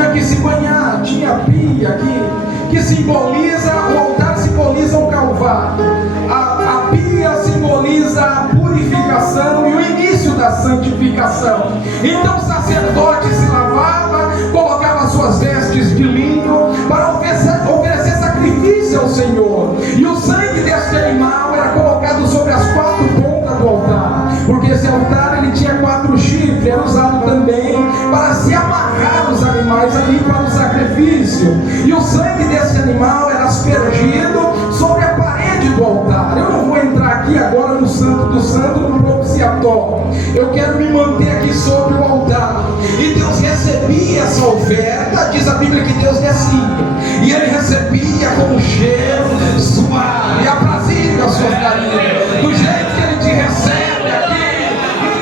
tinha que se banhar, tinha pia que simboliza, o altar simboliza o Calvário, a pia simboliza a purificação e o início da santificação. Então o sacerdote se lavava, colocava suas vestes de linho para oferecer sacrifício ao Senhor, e o sangue deste animal era colocado sobre as 4 pontas do altar, porque esse altar ele tinha 4 chifres, era usado também para se amarrar os animais ali para o sacrifício, e o sangue desse animal era aspergido sobre a parede do altar. Eu não vou entrar aqui agora no Santo do Santo, no propiciatório, eu quero me manter aqui sobre o altar. E Deus recebia essa oferta, diz a Bíblia que Deus descia, e ele recebia com um cheiro suave, aprazível as suas carinhas, do jeito que ele te recebe aqui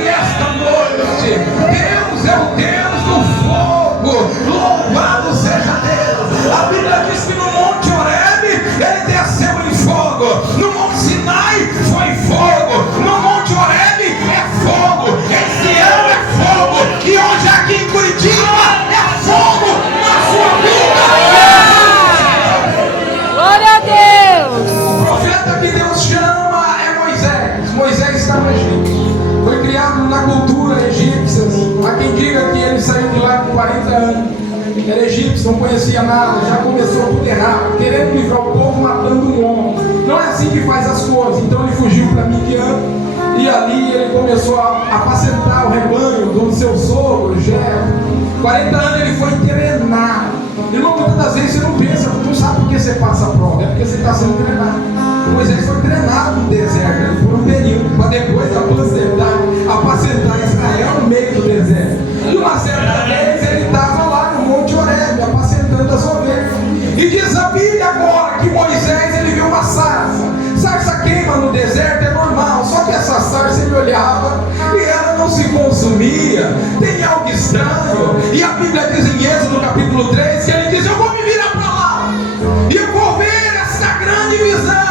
nesta noite. Deus é o Deus do fogo, louvado seja Deus. A Bíblia diz que no Monte Horebe ele desceu em fogo, no Monte Sinai foi fogo, no Monte Horebe é fogo, esse ano é fogo, e hoje aqui em Curitiba é fogo na sua vida. Glória a Deus! O profeta que Deus chama é Moisés. Moisés está no Egito, foi criado na cultura egípcia. Há quem diga que ele saiu de lá com 40 anos. Era egípcio, não conhecia nada, já começou tudo errado, querendo livrar o povo, matando um homem. Não é assim que faz as coisas. Então ele fugiu para Midian, e ali ele começou a apacentar o rebanho do seu sogro, Jetro. 40 anos ele foi treinado. Irmão, muitas das vezes você não pensa, não sabe por que você passa a prova, é porque você está sendo treinado. Moisés foi treinado no deserto, ele foi um período, para depois apacentar Israel no meio do deserto. E uma certa vez ele estava lá no Monte Horebe, apacentando as ovelhas. E diz a Bíblia agora que Moisés ele viu uma sarça. Sarça queima no deserto, é normal, só que essa sarça ele olhava e ela não se consumia, tem algo estranho. E a Bíblia diz em Êxodo capítulo 3 que ele diz: eu vou me virar para lá e eu vou ver essa grande visão.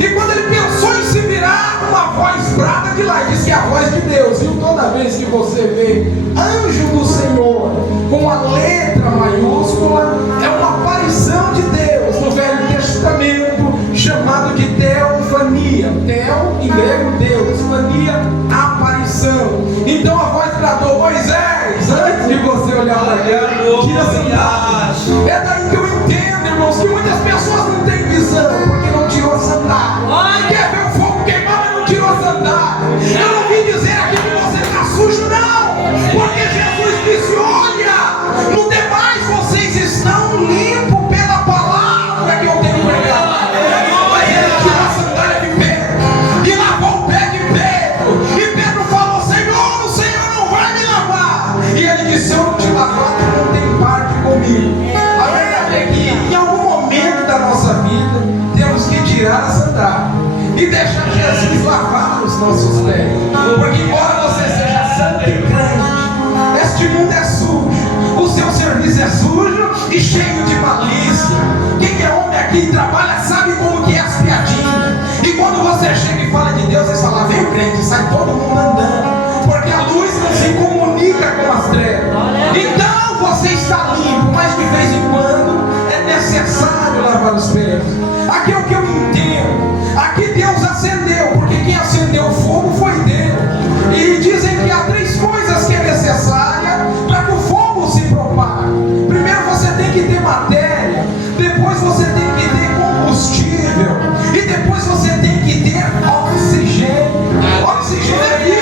E quando ele pensou em se virar, uma voz brada de lá, diz que é a voz de Deus. E toda vez que você vê anjo do Senhor com a letra maiúscula, é uma aparição de Deus no Velho Testamento, chamado de teofania. Teo em grego Deus, fania aparição. Então a voz bradou: Moisés, antes de você olhar para cá, tira a sandália. É daí que eu entendo, irmãos, que muitas pessoas não têm visão porque não tirou a sandália. Quer ver o fogo queimar, mas não tirou a sandália. Eu não vim dizer aqui que você está sujo, não, porque Jesus disse: olha, no demais vocês estão limpos pela palavra que eu tenho pregado. Mas ele tirou a sandália de Pedro e lavou o pé de Pedro, e Pedro falou: Senhor, o Senhor não vai me lavar. E ele disse: se eu não te lavar, tu não tem parte comigo. A verdade é que em algum momento da nossa vida temos que tirar a sandália e deixar Jesus lavar os nossos pés, porque embora você seja santo e crente, este mundo é sujo, o seu serviço é sujo e cheio de malícia. Quem é homem aqui e trabalha sabe como que é as piadinhas. E quando você chega e fala de Deus, eles falam: vem crente, sai todo mundo andando, porque a luz não se comunica com as trevas. Então você está limpo, mas de vez em quando é necessário lavar os pés. Aqui é o que eu entendo. Aqui Deus acendeu, porque quem acendeu o fogo foi Deus. E dizem que há 3 coisas que é necessária para que o fogo se propague. Primeiro você tem que ter matéria, depois você tem que ter combustível, e depois você tem que ter oxigênio. Oxigênio é vida.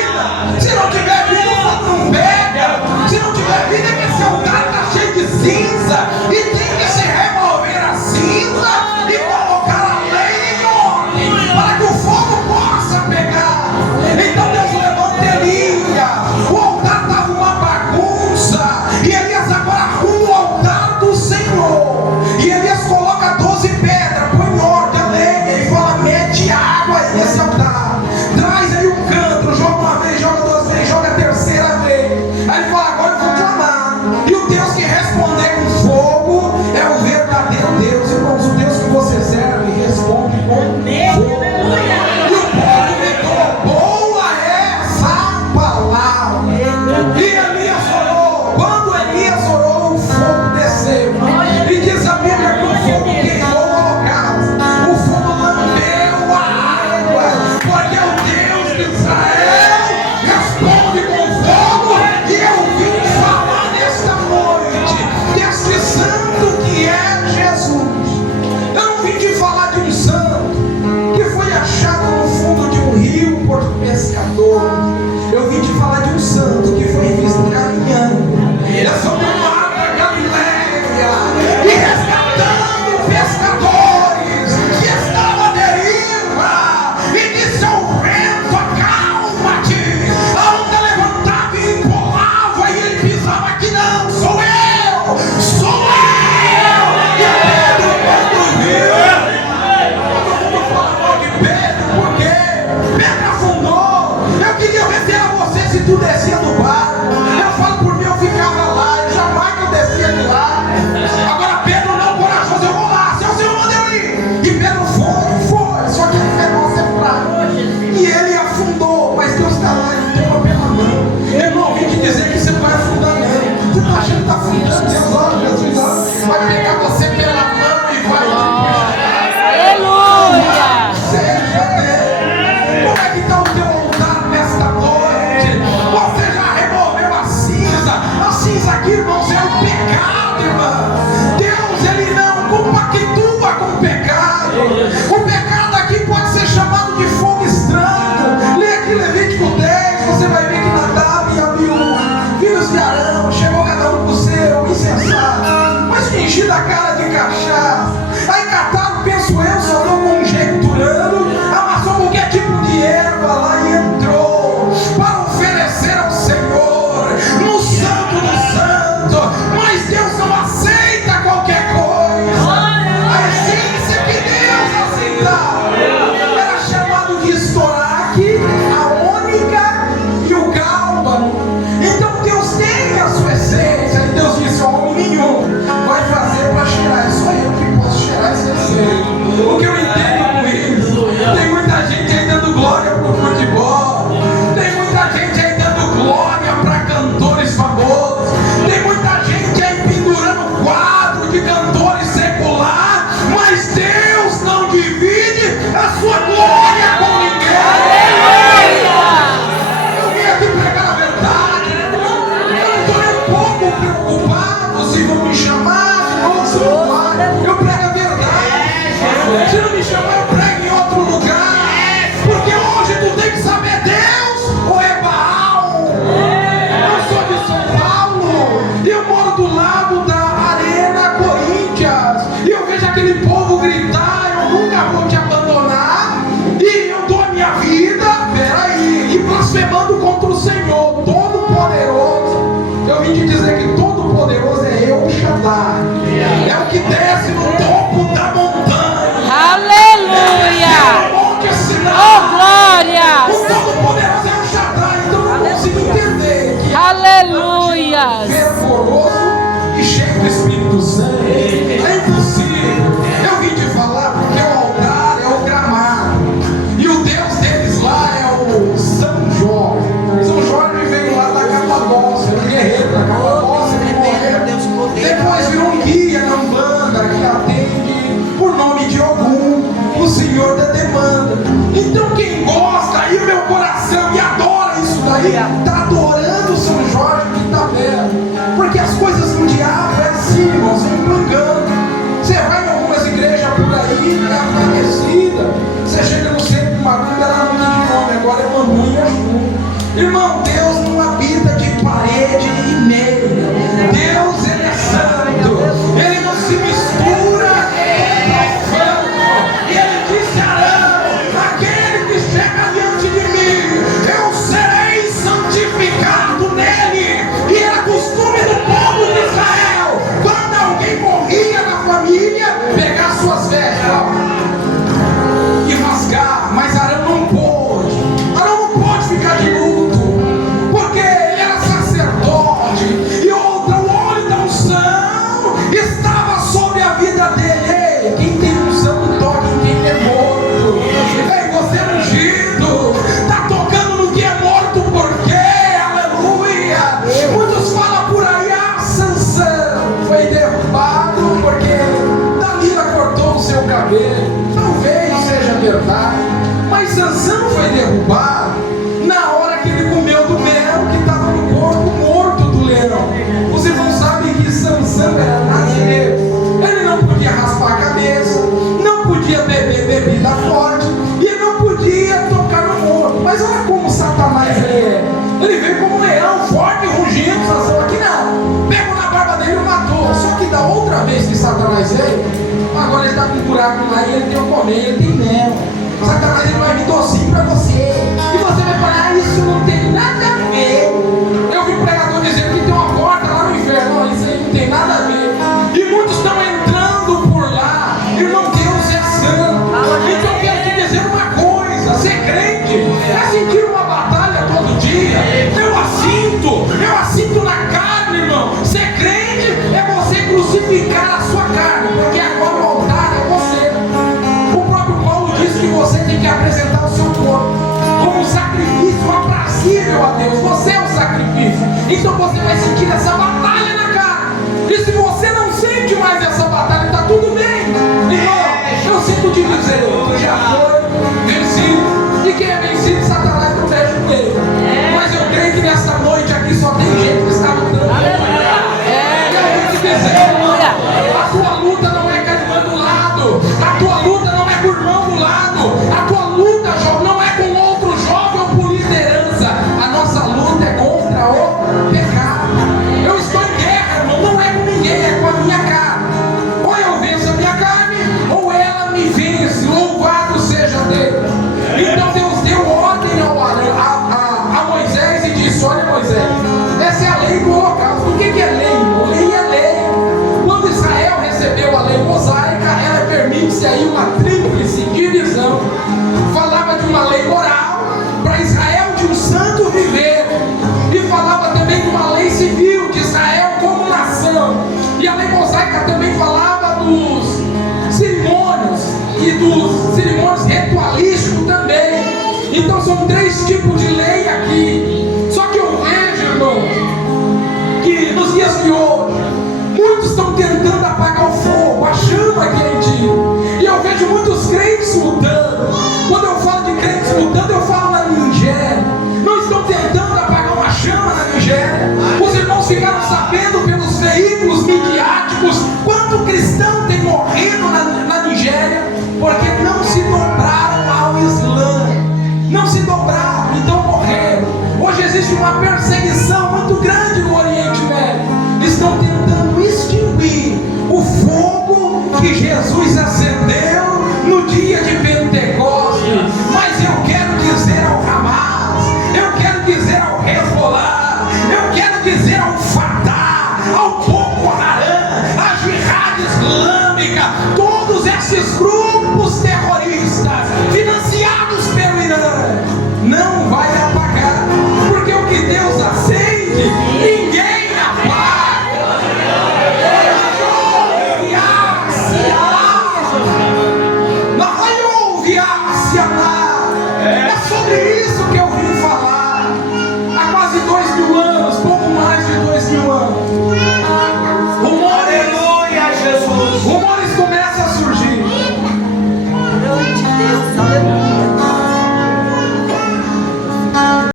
está afundando. Deus, ó, Jesus, ó, vai pegar você pela mão e vai te Aleluia! Seja Deus. Como é que está o teu altar nesta noite? Você já removeu a cinza? A cinza aqui, irmãos, é o pecado, irmão. Deus, Ele não compactua com o pecado. O pecado aqui pode ser chamado de fogo estranho. Lê aqui Levítico 10, você vai ver que Nadab e Abiú, filhos de Arão, chegou cada um pro seu insensato, mas fingindo a cara de cachaça. Aí cataram, penso eu, só estou conjecturando, amassou qualquer tipo de erva lá e entrou para oferecer ao Senhor no Santo do Santo. Mas Deus não aceita qualquer coisa. A essência que Deus aceitava era chamado de estoraque, a ônica e o gálbano. Então Deus tem a sua essência. E Deus disse: homem nenhum vai fazer para cheirar, é só eu que posso cheirar essa essência. O que eu entendo com isso? Tem muita gente aí dando glória para o futebol, tem muita gente aí dando glória para cantores famosos, tem muita gente aí pendurando quadro de cantores secular, mas Deus não divide a sua glória com ninguém. Eu vim aqui pregar a verdade. Eu não estou nem um pouco preocupado se vão me chamar de novo, se não vai. Eu prego a verdade. Se não me chamar, eu prego em outro lugar. Porque hoje tu tem que saber Deus ou é Baal. Eu sou de São Paulo e eu moro do lado da Arena Corinthians. E eu vejo aquele povo gritar: eu nunca vou te abandonar. E eu dou a minha vida, peraí, e blasfemando contra o Senhor Todo-Poderoso. Eu vim te dizer que Todo-Poderoso é El Shaddai. É o que desce no topo da montanha. Aleluia! Oh, glória! O Todo-Poderoso é o Shaddai. Então eu não consigo entender que Aleluia! fervoroso e cheio do Espírito Santo é impossível. Eu vim te falar porque o altar é o gramado e o Deus deles lá é o São Jorge. São Jorge veio lá da Capadócia, era um guerreiro da Capadócia, ele morreu. Depois virou um guia na Umbanda que atende por nome de Ogum, o Senhor da demanda. Então quem gosta aí o meu coração e adora isso daí, está adorando São Jorge que está perto. Porque as coisas do diabo é assim, irmãos, é um engano. Você vai em algumas igrejas por aí, é enfraquecida. Você chega no centro de uma banda, ela muda de nome, agora é Mamãe e Ajum. Irmão, Deus não habita de parede e meia. Deus, Ele é santo. Ele não se mistura com profano. E Ele disse a Arão: aquele que chega diante de mim, eu serei santificado nele. E era costume do povo de Israel, quando alguém morria na família, pegar suas vestes e rasgar. Mas Arão não pôde. Arão não pôde ficar de luto, porque ele era sacerdote. E outra, o óleo da unção estava sobre a vida dele. Quem tem unção não toca em quem é morto. Ei, você é ungido, está tocando no que é morto, por quê? Aleluia! Muitos falam por aí: ah, Sansão foi derrubado porque Dalila cortou o seu cabelo. Talvez seja verdade, mas Sansão foi derrubado na hora que ele comeu do mel que estava no corpo morto do leão. Os irmãos sabem que Sansão era nazireu. Ele não podia raspar a cabeça, não podia beber bebida forte e não podia tocar no morto. Mas olha como Satanás ele é. Ele veio como um leão forte e rugindo. Sansão aqui não, pegou na barba dele e matou. Só que da outra vez que Satanás veio, agora ele está com um buraco lá e ele tem o comer, ele tem mel. Satanás ele vai vir docinho para você e você vai falar: ah, isso não tem nada a ver. Eu vi um pregador dizendo que tem uma porta lá no inferno. Não, isso aí não tem nada a ver. E muitos estão entrando por lá. Irmão, Deus é santo. Então eu quero te dizer uma coisa: ser crente é sentir uma batalha todo dia. Eu assinto na carne, irmão. Ser crente é você crucificar a sua carne, porque agora o altar é você. O próprio judaica também falava dos cerimônios e dos cerimônios ritualísticos também. Então são 3 tipos de lei aqui. Só que eu vejo, irmão, que nos dias de hoje muitos estão tentando apagar o fogo.